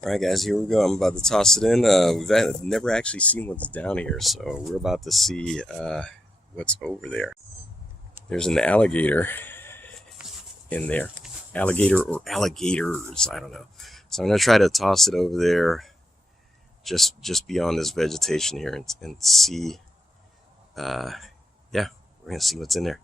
All right, guys, here we go. I'm about to toss it in. We've never actually seen what's down here, so we're about to see what's over there. There's an alligator in there. Alligator or alligators, I don't know. So I'm going to try to toss it over there just beyond this vegetation here and see. Yeah, we're going to see what's in there.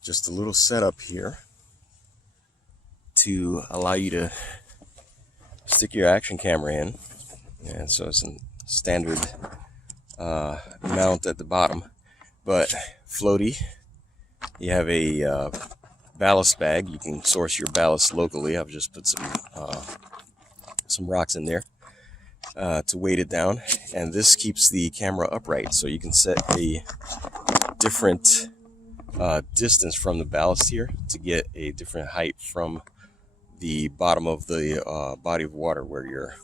Just a little setup here to allow you to stick your action camera in. And so it's a standard mount at the bottom, but floaty. You have a ballast bag. You can source your ballast locally. I've just put some rocks in there to weight it down, and this keeps the camera upright, so you can set a different distance from the ballast here to get a different height from the bottom of the body of water where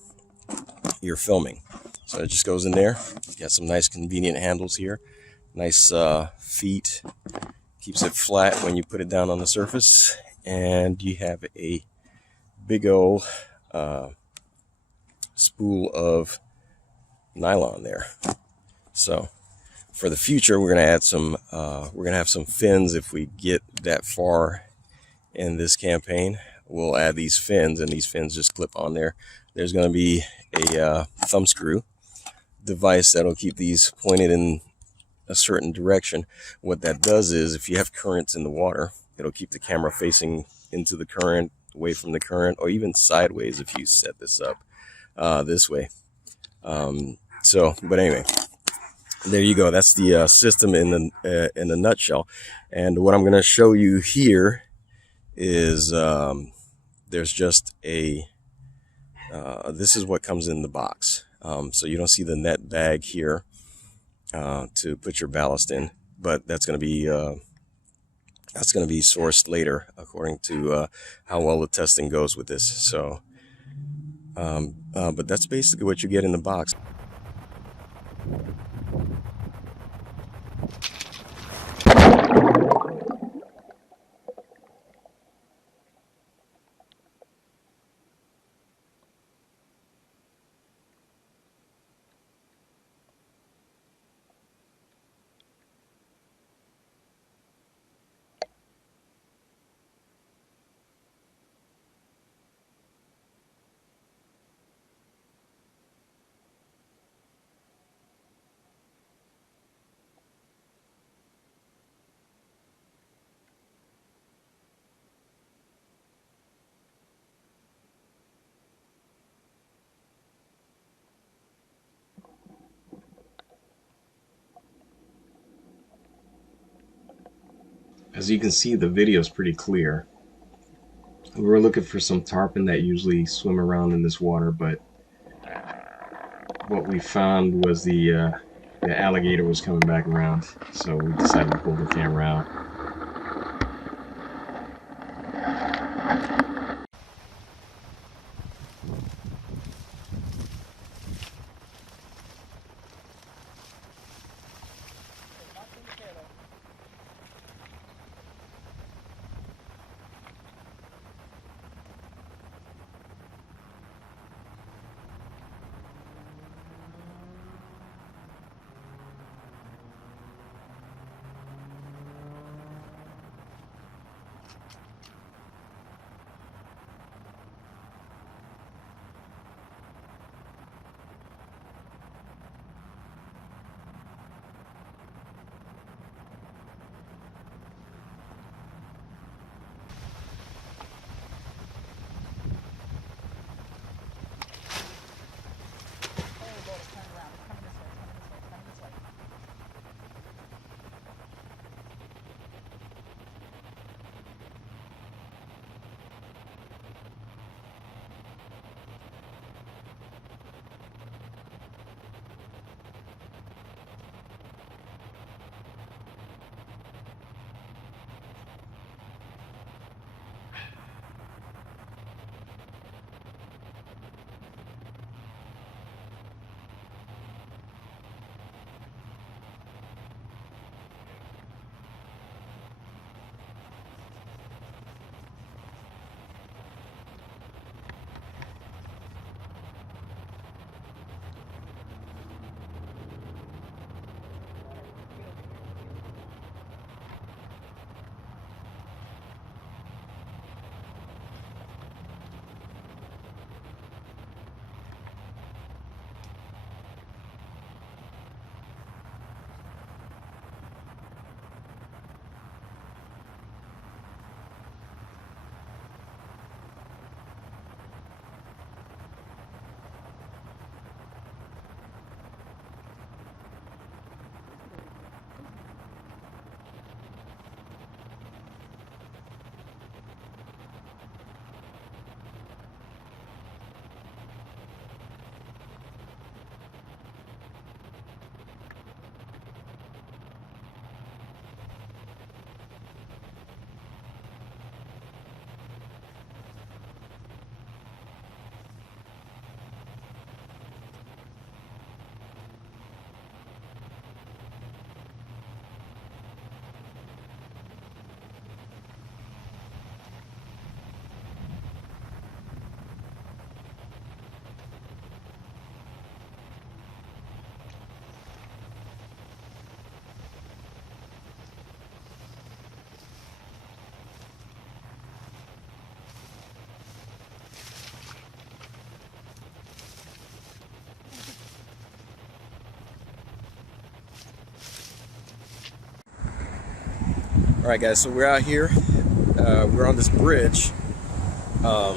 you're filming. So it just goes in there. You got some nice convenient handles here, nice feet, keeps it flat when you put it down on the surface, and you have a big old spool of nylon there. So for the future, we're gonna add some we're gonna have some fins. If we get that far in this campaign, we'll add these fins, and these fins just clip on there. There's gonna be a thumb screw device that'll keep these pointed in a certain direction. What that does is, if you have currents in the water, it'll keep the camera facing into the current, away from the current, or even sideways if you set this up this way. But anyway, there you go. That's the system in a nutshell. And what I'm going to show you here is there's just a this is what comes in the box. So you don't see the net bag here to put your ballast in, but that's going to be sourced later according to how well the testing goes with this. So but that's basically what you get in the box. As you can see, the video is pretty clear. We were looking for some tarpon that usually swim around in this water, but what we found was the alligator was coming back around, so we decided to pull the camera out. All right, guys, so we're out here. We're on this bridge. We're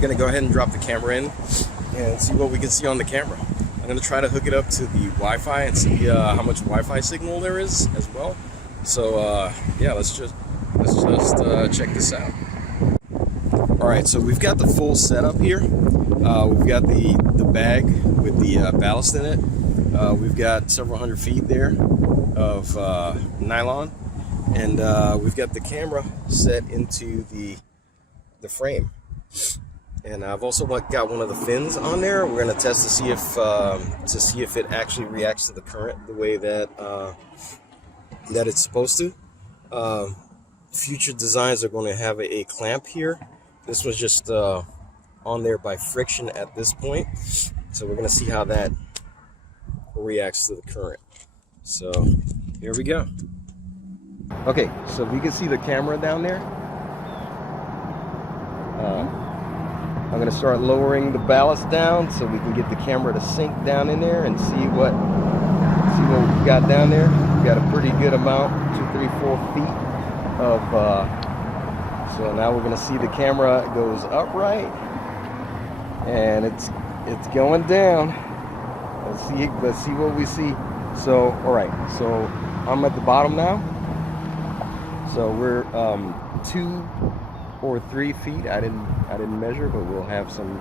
gonna go ahead and drop the camera in and see what we can see on the camera. I'm gonna try to hook it up to the Wi-Fi and see how much Wi-Fi signal there is as well. So yeah, let's just check this out. All right, so we've got the full setup here. We've got the bag with the ballast in it. We've got several hundred feet there of nylon, and we've got the camera set into the frame. And I've also got one of the fins on there. We're gonna test to see if it actually reacts to the current the way that that it's supposed to. Future designs are going to have a clamp here. This was just on there by friction at this point, so we're gonna see how that reacts to the current. So here we go. Okay, so we can see the camera down there. I'm gonna start lowering the ballast down so we can get the camera to sink down in there and see what we've got down there. We've got a pretty good amount, 2, 3, 4 feet of. So now we're gonna see the camera goes upright, and it's going down. Let's see what we see. So all right, so I'm at the bottom now. So we're 2 or 3 feet. I didn't measure, but we'll have some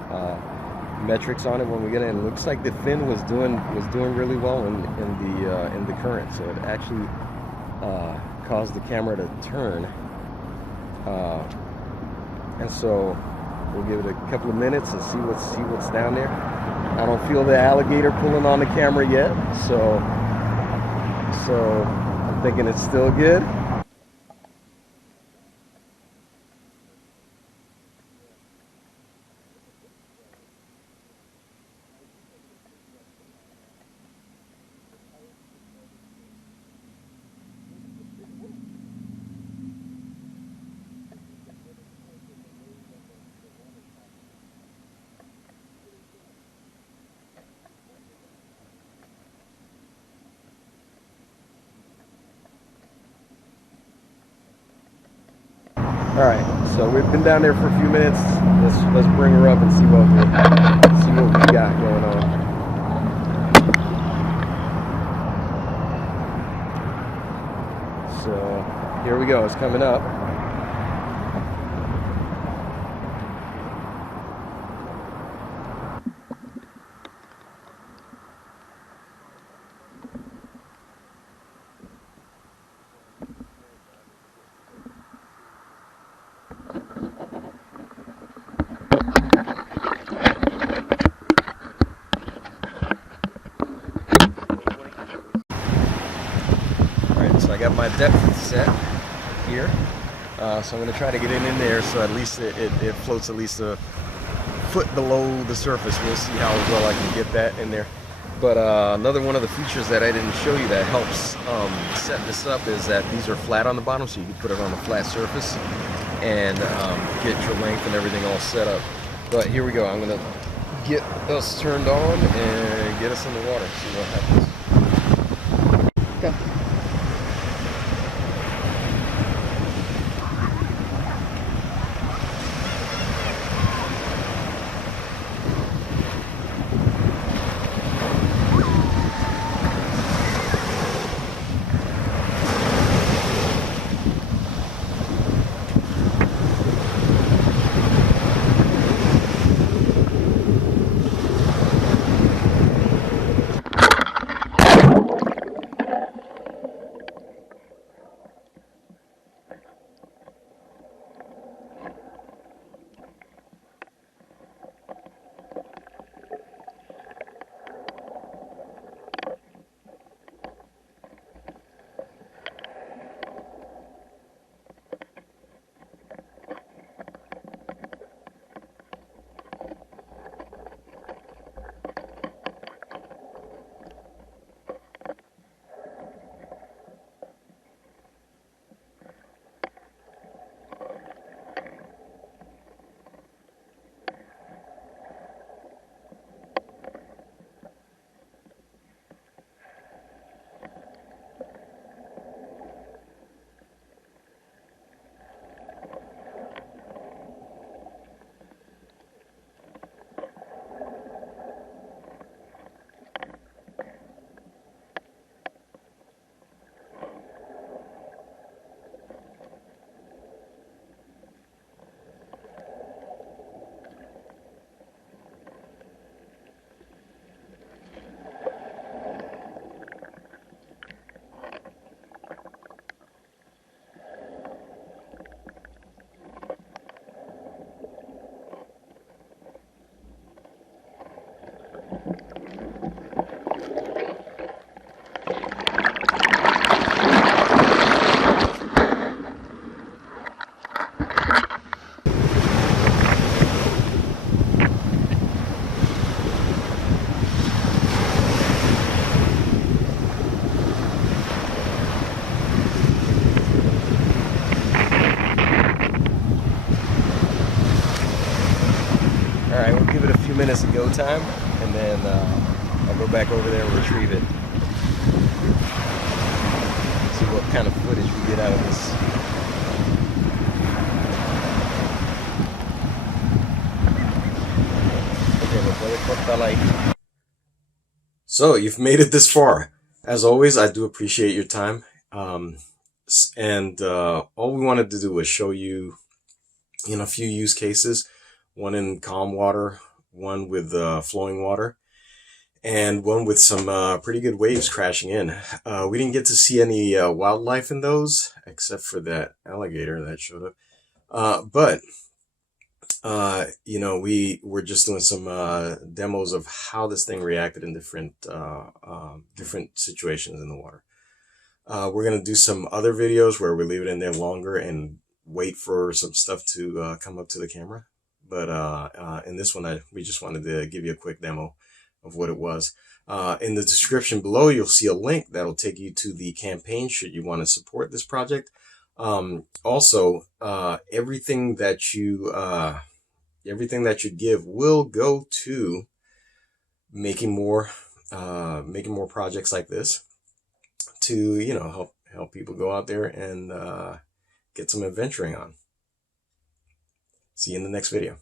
metrics on it when we get in. It looks like the fin was doing really well in the current, so it actually caused the camera to turn. And so we'll give it a couple of minutes and see what's down there. I don't feel the alligator pulling on the camera yet, so I'm thinking it's still good. All right, so we've been down there for a few minutes. Let's bring her up and see what we got going on. So here we go. It's coming up. So I got my depth set here, so I'm going to try to get in there so at least it floats at least a foot below the surface. We'll see how well I can get that in there. But another one of the features that I didn't show you that helps set this up is that these are flat on the bottom, so you can put it on a flat surface and get your length and everything all set up. But here we go. I'm going to get us turned on and get us in the water, see what happens. Go. Alright, we'll give it a few minutes of go time, and then I'll go back over there and retrieve it. See what kind of footage we get out of this. So you've made it this far. As always, I do appreciate your time. And all we wanted to do was show you, a few use cases. One in calm water, one with flowing water, and one with some pretty good waves crashing in. We didn't get to see any wildlife in those, except for that alligator that showed up. But we were just doing some demos of how this thing reacted in different situations in the water. We're going to do some other videos where we leave it in there longer and wait for some stuff to come up to the camera. But in this one, we just wanted to give you a quick demo of what it was. In the description below, you'll see a link that'll take you to the campaign should you want to support this project. Also, everything that you give will go to making more projects like this to help people go out there and get some adventuring on. See you in the next video.